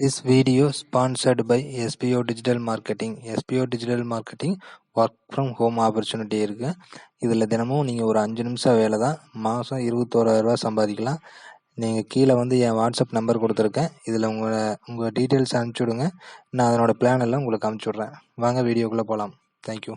This video sponsored by SBO Digital Marketing. SBO Digital Marketing work from home opportunity இருக்குது இதில் தினமும் நீங்கள் ஒரு அஞ்சு நிமிஷம் வேலை தான் மாதம் இருபத்தோராயிரரூவா சம்பாதிக்கலாம். நீங்கள் கீழே வந்து என் வாட்ஸ்அப் நம்பர் கொடுத்துருக்கேன். இதில் உங்களை உங்கள் டீட்டெயில்ஸ் அனுப்பிச்சி விடுங்க நான் அதனோட பிளான் எல்லாம் உங்களுக்கு அனுப்பிச்சி விட்றேன் வாங்க வீடியோக்குள்ளே போகலாம் தேங்க்யூ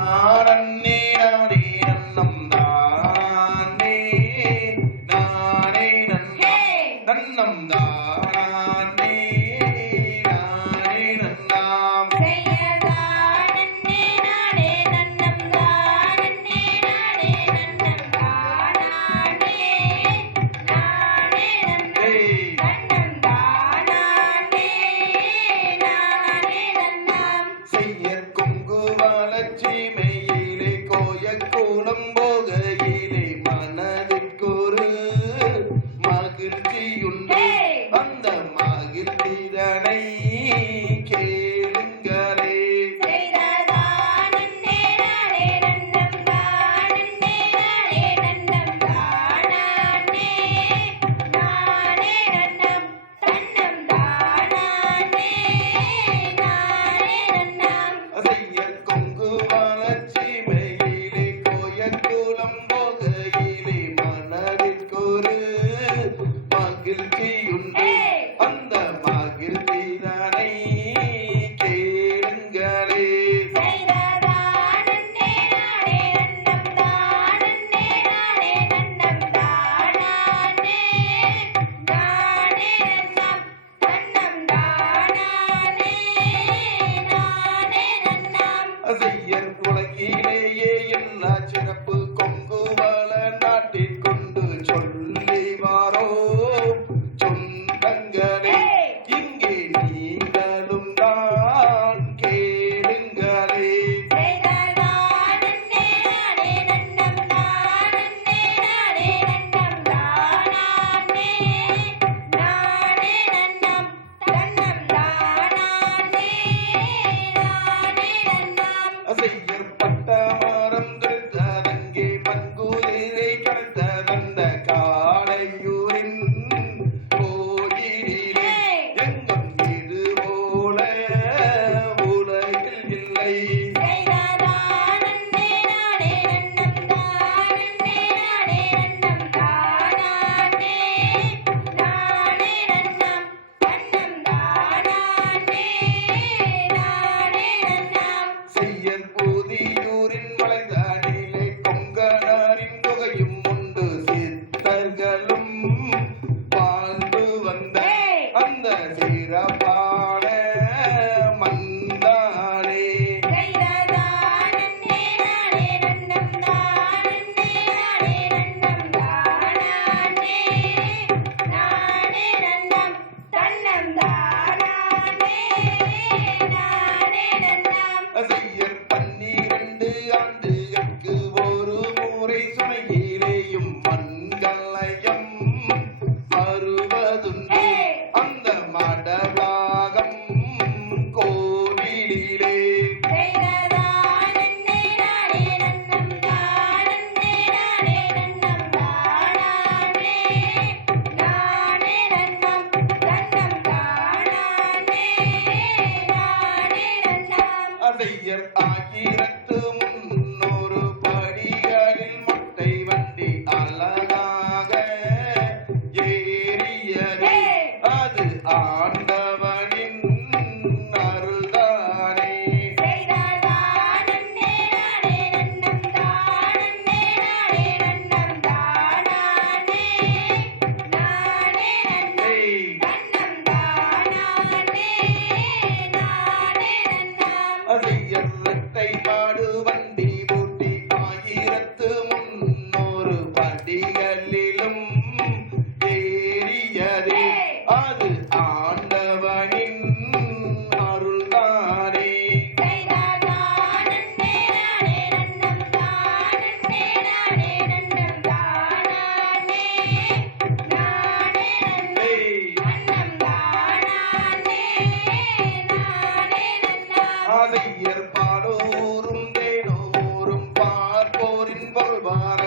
நானே Hey! உலகிலேயே சிறப்பு கொங்கு வள நாட்டின் on Bye.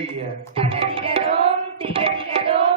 திகழ்ந்திட திகழ்ந்திடதோம் திகழ்ந்திடதோம்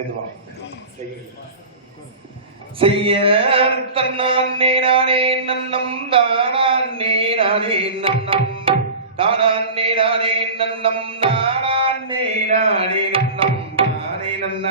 மெதுவா செய்யார் தன்னானே நானே நன்னம் தானானே நானே நன்னம் தானானே நானே நன்னம் நானானே நானே நன்னம் நானே நன்ன